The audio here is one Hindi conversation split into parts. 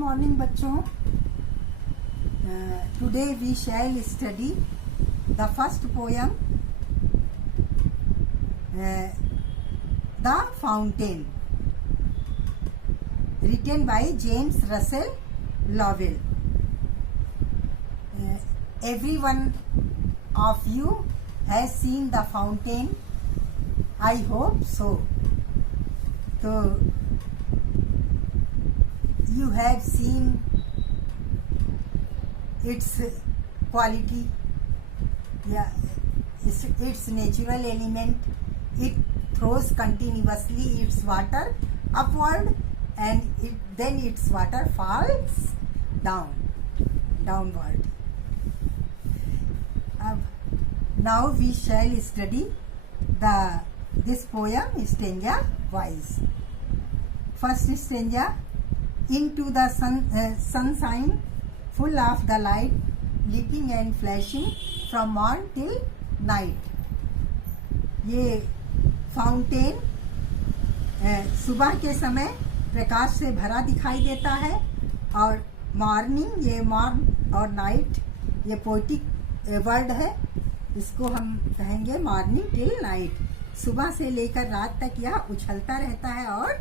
मॉर्निंग बच्चों। Today we shall study the first poem the fountain, written by James Russell Lowell. Every one of you has seen the fountain. I hope so. So you have seen its quality, its natural element. It throws continuously its water upward, and then its water falls downward. Now we shall study this poem stanza wise. First stanza: into the sunshine, full of the light, leaping and flashing from morn till night. ये फाउंटेन सुबह के समय प्रकाश से भरा दिखाई देता है, और मॉर्निंग, ये मॉर्न और नाइट ये पोएटिक वर्ड है, इसको हम कहेंगे मॉर्निंग टिल नाइट। सुबह से लेकर रात तक यह उछलता रहता है और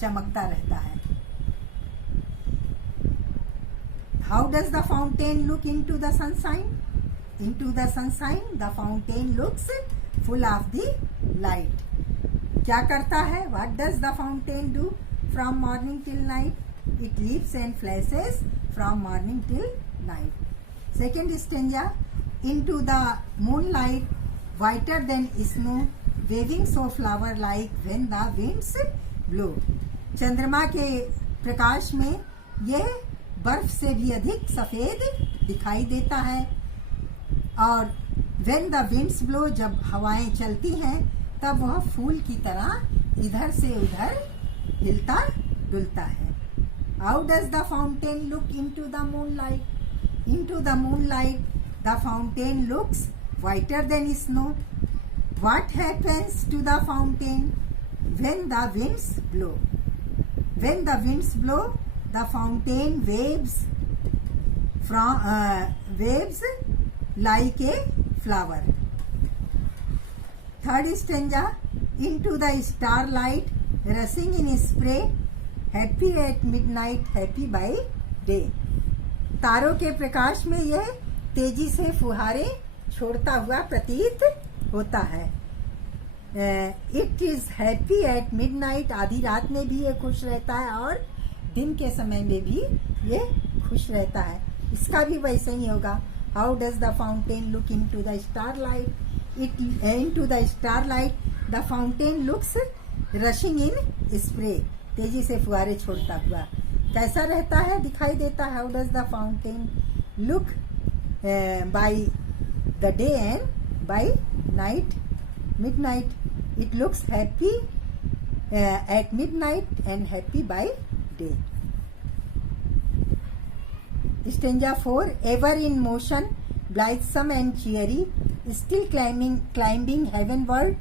चमकता रहता है। How does the fountain look into the sunshine? Into the sunshine, the fountain looks full of the light. क्या करता है? What does the fountain do from morning till night? It leaps and flashes from morning till night. Second stanza: into the moonlight, whiter than snow, waving so flower like when the winds blow. चंद्रमा के प्रकाश में यह बर्फ से भी अधिक सफेद दिखाई देता है, और when the winds blow, जब हवाएं चलती हैं तब वह फूल की तरह इधर से उधर हिलता डुलता है। How does the fountain look into the moonlight? Into the moonlight, the fountain looks whiter than snow. What happens to the fountain when the winds blow? When the winds blow, the fountain waves like a flower. Third stanza: into the starlight, rushing in spray, happy at midnight, happy by day. तारों के प्रकाश में यह तेजी से फुहारे छोड़ता हुआ प्रतीत होता है। It is happy at midnight, आधी रात में भी ये खुश रहता है और दिन के समय में भी ये खुश रहता है। इसका भी वैसे ही होगा। How does the fountain look into the starlight? Into the starlight, the fountain looks rushing in spray, तेजी से फुहारे छोड़ता हुआ कैसा रहता है, दिखाई देता है। How does the fountain look by the day and by night, midnight? It looks happy at midnight and happy by day. Stanza 4: ever in motion, blithesome and cheery, still climbing heavenward,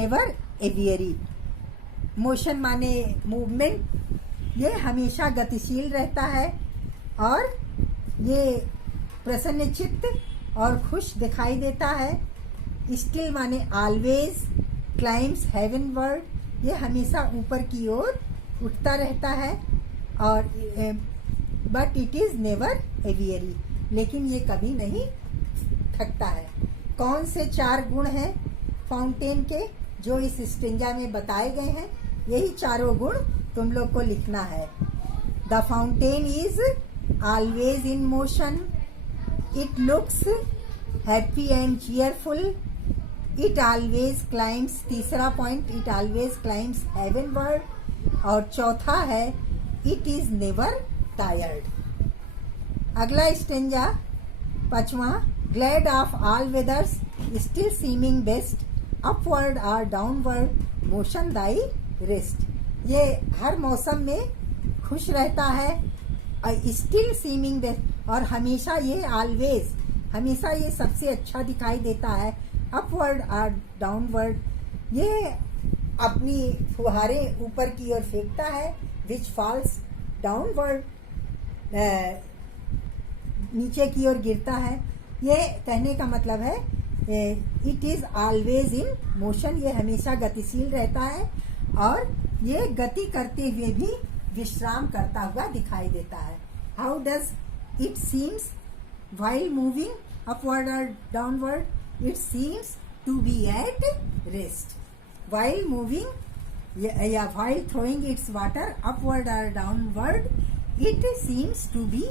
never aweary. Motion माने मूवमेंट, ये हमेशा गतिशील रहता है और ये प्रसन्नचित्त और खुश दिखाई देता है। स्टिल माने ऑलवेज, क्लाइम्स हेवनवर्ड, ये हमेशा ऊपर की ओर उठता रहता है, और but it is never aviary, लेकिन ये कभी नहीं थकता है। कौन से 4 गुण हैं फाउंटेन के जो इस स्टेंजा में बताए गए हैं? यही 4 गुण तुम लोग को लिखना है। The fountain is always in motion, it looks happy and cheerful, it always climbs, तीसरा point, it always climbs heavenward, और चौथा है इट इज नेवर टायर्ड। अगला स्टेंजा 5वां: glad of all weathers, still seeming best, upward और डाउनवर्ड, मोशन दाई रेस्ट। ये हर मौसम में खुश रहता है, स्टिल सीमिंग बेस्ट, और हमेशा ये ऑलवेज, हमेशा ये सबसे अच्छा दिखाई देता है। अपवर्ड और डाउनवर्ड, ये अपनी फुहारे ऊपर की ओर फेंकता है, विच फॉल्स डाउनवर्ड। नीचे की ओर गिरता है। ये कहने का मतलब है it is always in motion, ये हमेशा गतिशील रहता है और ये गति करते हुए भी विश्राम करता हुआ दिखाई देता है। How does it seems while moving upward or downward? It seems to be at rest. While moving, while throwing its water upward or downward, it seems to be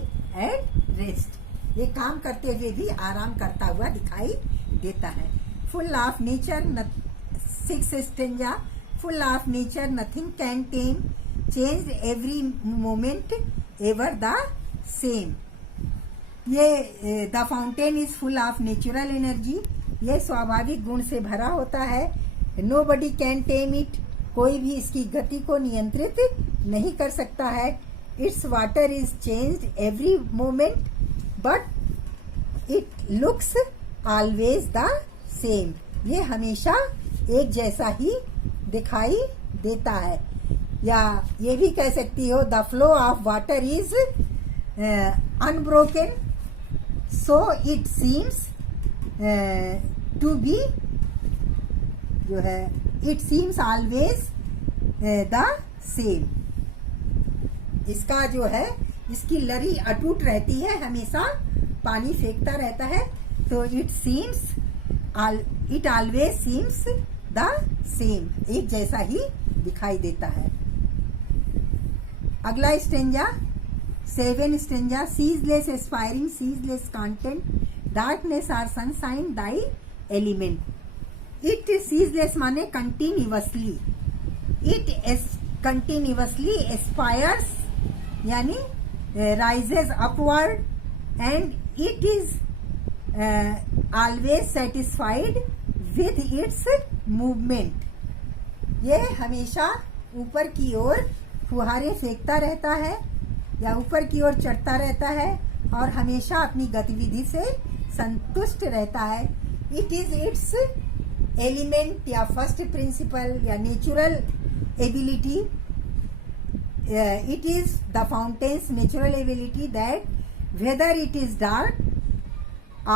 at rest. ये काम करते हुए भी आराम करता हुआ दिखाई देता है। Full of nature, 6th stanza. Full of nature, nothing can tame. Changed every moment, ever the same. ये the fountain is full of natural energy, ये स्वाभाविक गुण से भरा होता है। Nobody can tame it, कोई भी इसकी गति को नियंत्रित नहीं कर सकता है। It's water is changed every moment but it looks always the same, ये हमेशा एक जैसा ही दिखाई देता है। या ये भी कह सकती हो the flow of water is unbroken, so it seems to be जो है it seems always the same। इसका जो है इसकी लरी अटूट रहती है, हमेशा पानी फेंकता रहता है, तो it always seems the same, एक जैसा ही दिखाई देता है। अगला stanza 7 stanza, ceaseless aspiring, ceaseless content, darkness or sunshine, thy element. It ceaseless माने continuously, it continuously aspires यानी rises upward and it is always satisfied with its movement. ये हमेशा ऊपर की ओर फुहारे फेंकता रहता है या ऊपर की ओर चढ़ता रहता है और हमेशा अपनी गतिविधि से संतुष्ट रहता है। इट इज इट्स एलिमेंट या फर्स्ट प्रिंसिपल या natural ability, it is the fountains natural ability that whether it is dark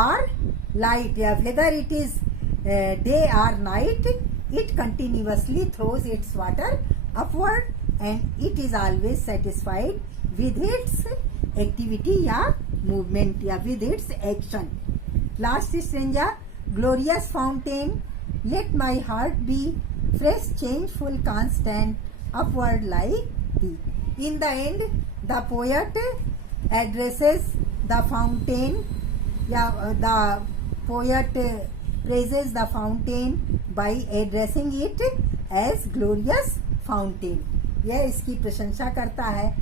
और लाइट या वेदर इट इज डे और night, it continuously throws it's water upward and it is always satisfied with its activity या movement या with its action. Last stanza, glorious fountain, let my heart be fresh, changeful, constant, upward like thee. In the end, the poet addresses the fountain, the poet praises the fountain by addressing it as glorious fountain. यह इसकी प्रशंसा करता है,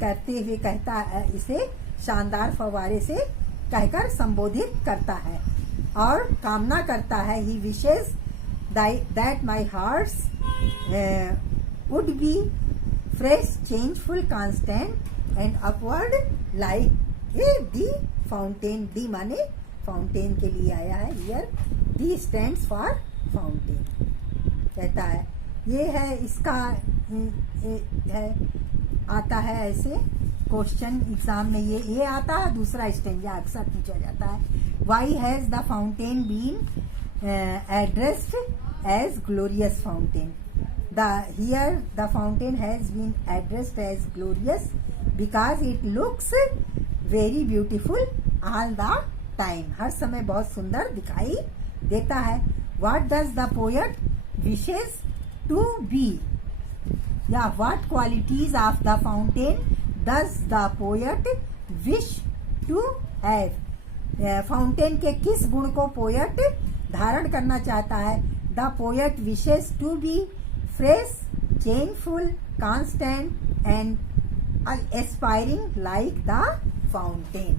करते हुए कहता है, इसे शानदार फव्वारे से कहकर संबोधित करता है और कामना करता है। He wishes that my hearts would be fresh, changeful, constant and upward like the fountain. The माने फाउंटेन के लिए आया है, here the stands for fountain. कहता है ये है इसका है, आता है ऐसे क्वेश्चन एग्जाम में, ये आता है। दूसरा स्टेंजा अक्सर पूछा जाता है, why has the fountain been addressed as glorious fountain? Here the fountain has been addressed as glorious because it looks very beautiful all the time, हर समय बहुत सुंदर दिखाई देता है। What does the poet wishes to be या what qualities of the fountain does the poet wish to have? फाउंटेन के किस गुण को पोएट धारण करना चाहता है? The poet wishes to be fresh, changeful, constant and aspiring like the fountain.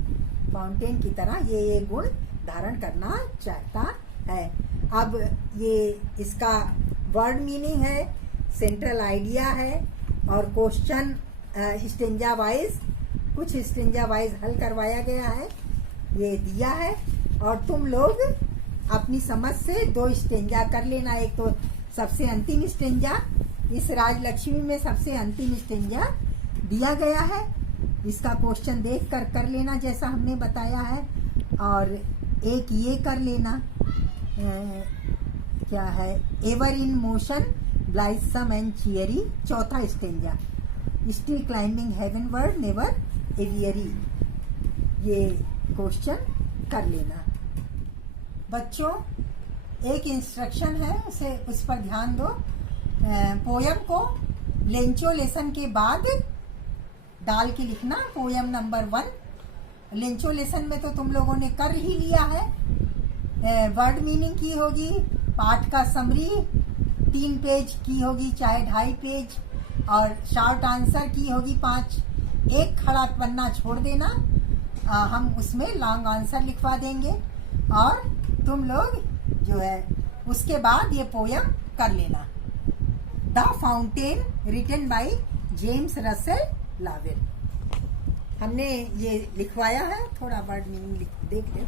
Fountain की तरह ये गुण धारण करना चाहता है। अब ये इसका वर्ड मीनिंग है, सेंट्रल आइडिया है और क्वेश्चन स्टेंजा वाइज, कुछ स्टेंजा वाइज हल करवाया गया है, ये दिया है और तुम लोग अपनी समझ से 2 स्टेंजा कर लेना। एक तो सबसे अंतिम स्टेंजा, इस राजलक्ष्मी में सबसे अंतिम स्टेंजा दिया गया है इसका क्वेश्चन देख कर लेना जैसा हमने बताया है, और एक ये कर लेना क्या है, ever in motion blithesome and cheery, चौथा stanza, still climbing heavenward never weary, ये क्वेश्चन कर लेना। बच्चों एक इंस्ट्रक्शन है, उस पर ध्यान दो। पोयम को लेंचो लेसन के बाद डाल के लिखना, पोयम नंबर 1। लेंचो लेसन में तो तुम लोगों ने कर ही लिया है। वर्ड मीनिंग की होगी, पाठ का समरी 3 पेज की होगी चाहे 2.5 पेज, और शॉर्ट आंसर की होगी 5। एक खड़ा पन्ना छोड़ देना, हम उसमें लॉन्ग आंसर लिखवा देंगे, और तुम लोग जो है उसके बाद ये पोयम कर लेना। The fountain written by James Russell Lowell, हमने ये लिखवाया है, थोड़ा वर्ड मीनिंग देख ले।